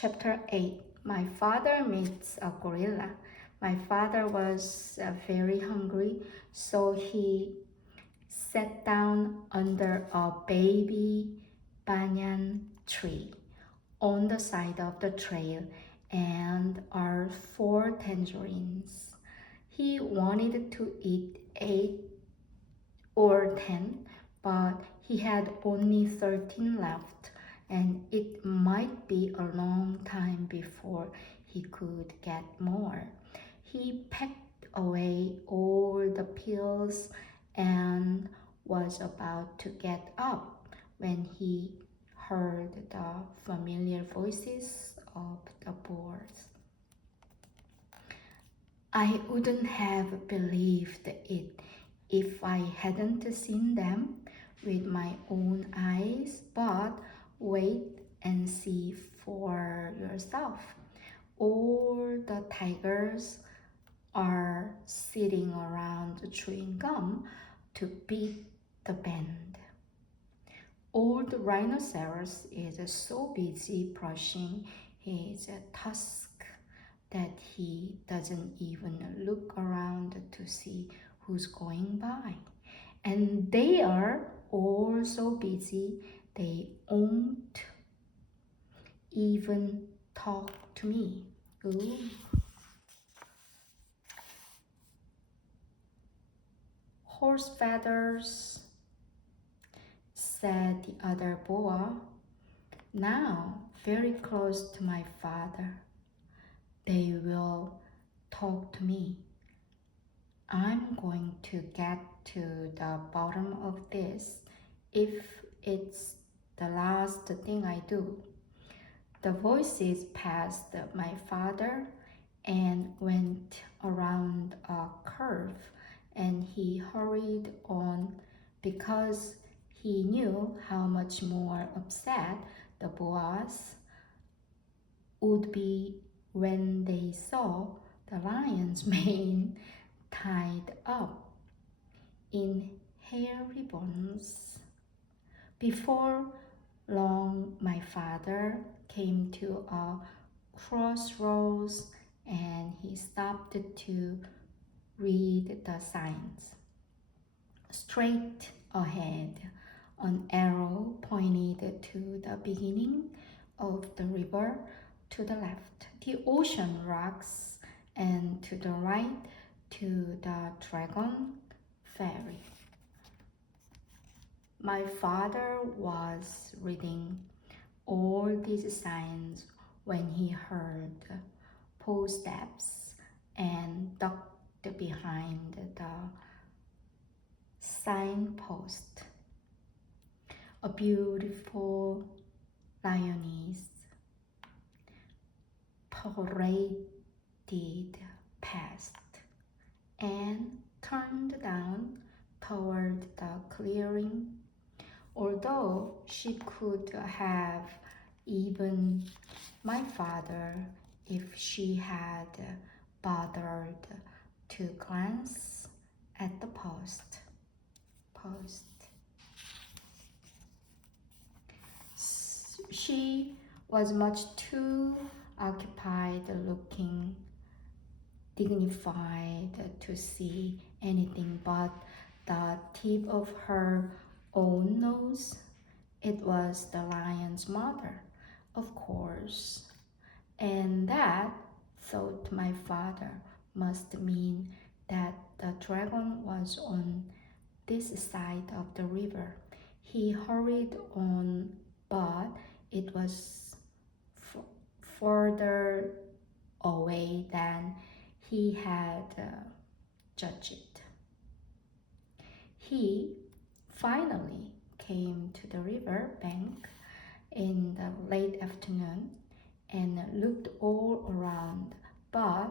Chapter 8. My father meets a gorilla. My father was very hungry, so he sat down under a baby banyan tree. On the side of the trail and are 4 tangerines. He wanted to eat 8 or 10, but he had only 13 left, and it might be a long time before he could get more. He packed away all the pills and was about to get up when he heard the familiar voices of the boys. I wouldn't have believed it if I hadn't seen them with my own eyes, but wait and see for yourself. All the tigers are sitting around chewing gum to beat the band. Old rhinoceros is so busy brushing his tusk that he doesn't even look around to see who's going by. And they are all so busy they won't even talk to me. Ooh. Horse feathers, said the other boa, now very close to my father. They will talk to me. I'm going to get to the bottom of this if it's the last thing I do. The voices passed my father and went around a curve, and he hurried on because he knew how much more upset the boas would be when they saw the lion's mane tied up in hair ribbons. Before long, my father came to a crossroads and he stopped to read the signs. Straight ahead, an arrow pointed to the beginning of the river to the left, the ocean rocks, and to the right, to the Dragon Ferry. My father was reading all these signs when he heard footsteps and ducked behind the signpost. A beautiful lioness paraded past and turned down toward the clearing. Although she could have even my father if she had bothered to glance at the post. She was much too occupied looking dignified to see anything but the tip of her own nose. It was the lion's mother, of course, and that, thought my father, must mean that the dragon was on this side of the river. He hurried on, but it was further away than he had judged. He finally came to the river bank in the late afternoon and looked all around, but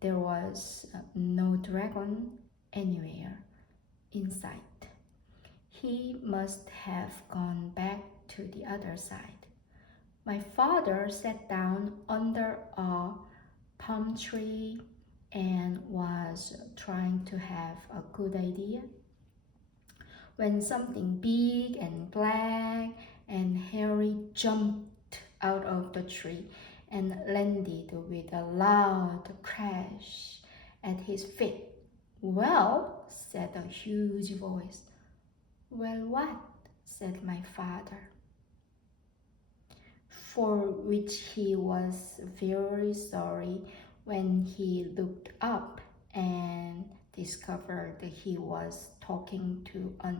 there was no dragon anywhere in sight. He must have gone back to the other side. My father sat down under a palm tree and was trying to have a good idea when something big and black and hairy jumped out of the tree and landed with a loud crash at his feet. "Well," said a huge voice. "Well, what?" said my father, for which he was very sorry when he looked up and discovered he was talking to an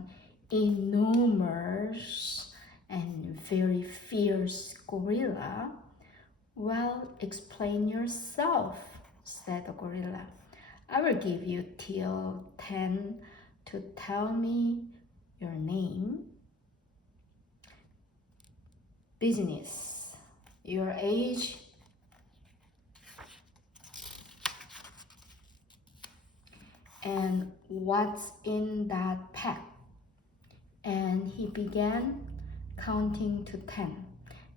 enormous and very fierce gorilla. "Well, explain yourself," said the gorilla. "I will give you till 10 to tell me your name, business, your age, and what's in that pack." And he began counting to 10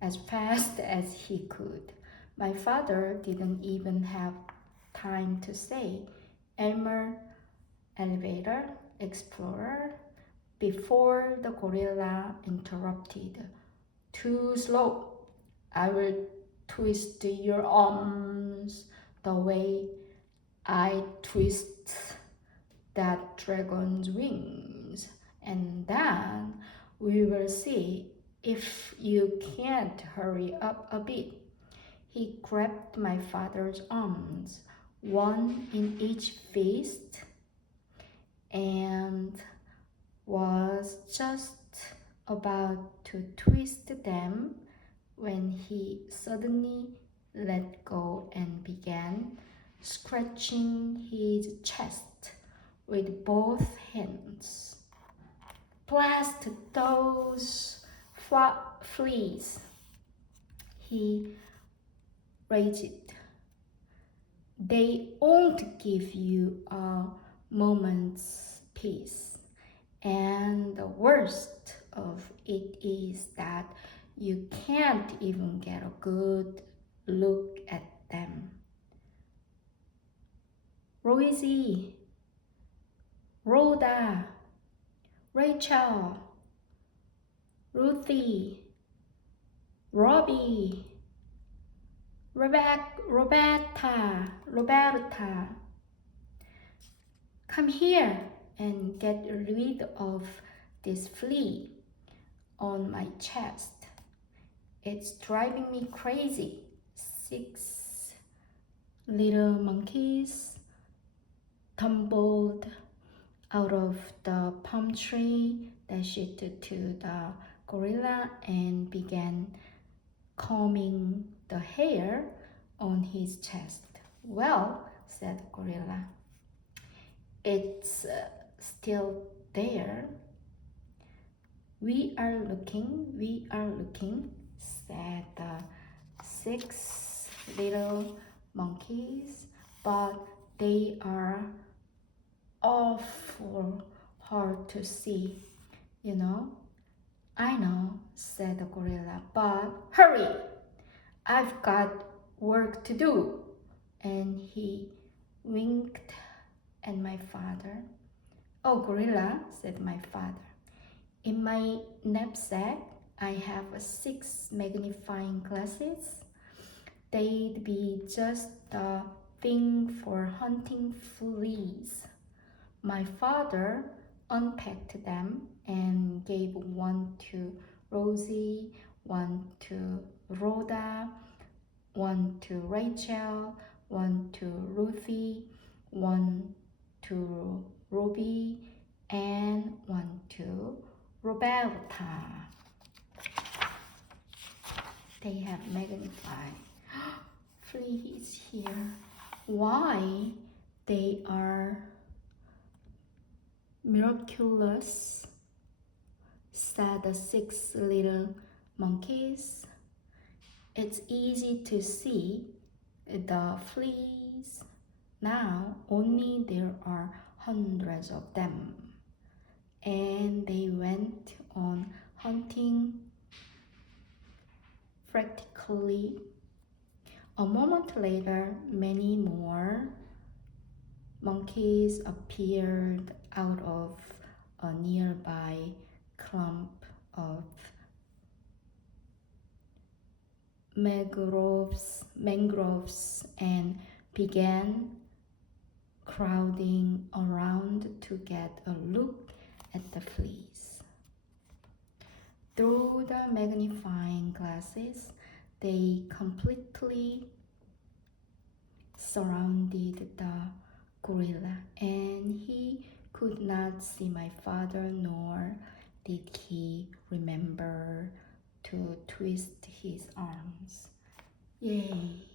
as fast as he could. My father didn't even have time to say Elmer, elevator, explorer, before the gorilla interrupted. "Too slow. I will twist your arms the way I twist that dragon's wings, and then we will see if you can't hurry up a bit." He grabbed my father's arms, one in each fist, and was just about to twist them when he suddenly let go and began scratching his chest with both hands. "Blast those fleas!" he raged. "They won't give you a moment's peace. And the worst of it is that you can't even get a good look at them. Rosie, Rhoda, Rachel, Ruthie, Robbie, Roberta, come here and get rid of this flea on my chest. It's driving me crazy." 6 little monkeys tumbled out of the palm tree, dashed to the gorilla, and began combing the hair on his chest. "Well," said gorilla, "it's still there." We are looking," said the 6 little monkeys, "but they are awful hard to see, you know." "I know," said the gorilla, "but hurry! I've got work to do." And he winked at my father. "Oh, gorilla," said my father, "in my knapsack I have 6 magnifying glasses. They'd be just the thing for hunting fleas." My father unpacked them and gave one to Rosie, one to Rhoda, one to Rachel, one to Ruthie, one to Robbie, and one to Roberta. They have magnified. Flea is here. Why they are miraculous, said the 6 little monkeys. It's easy to see the fleas now, only there are hundreds of them. And they went on hunting frantically. A moment later, many more monkeys appeared out of a nearby clump of mangroves and began crowding around to get a look at the fleas. Through the magnifying glasses, they completely surrounded the gorilla, and he could not see my father, nor did he remember to twist his arms. Yay!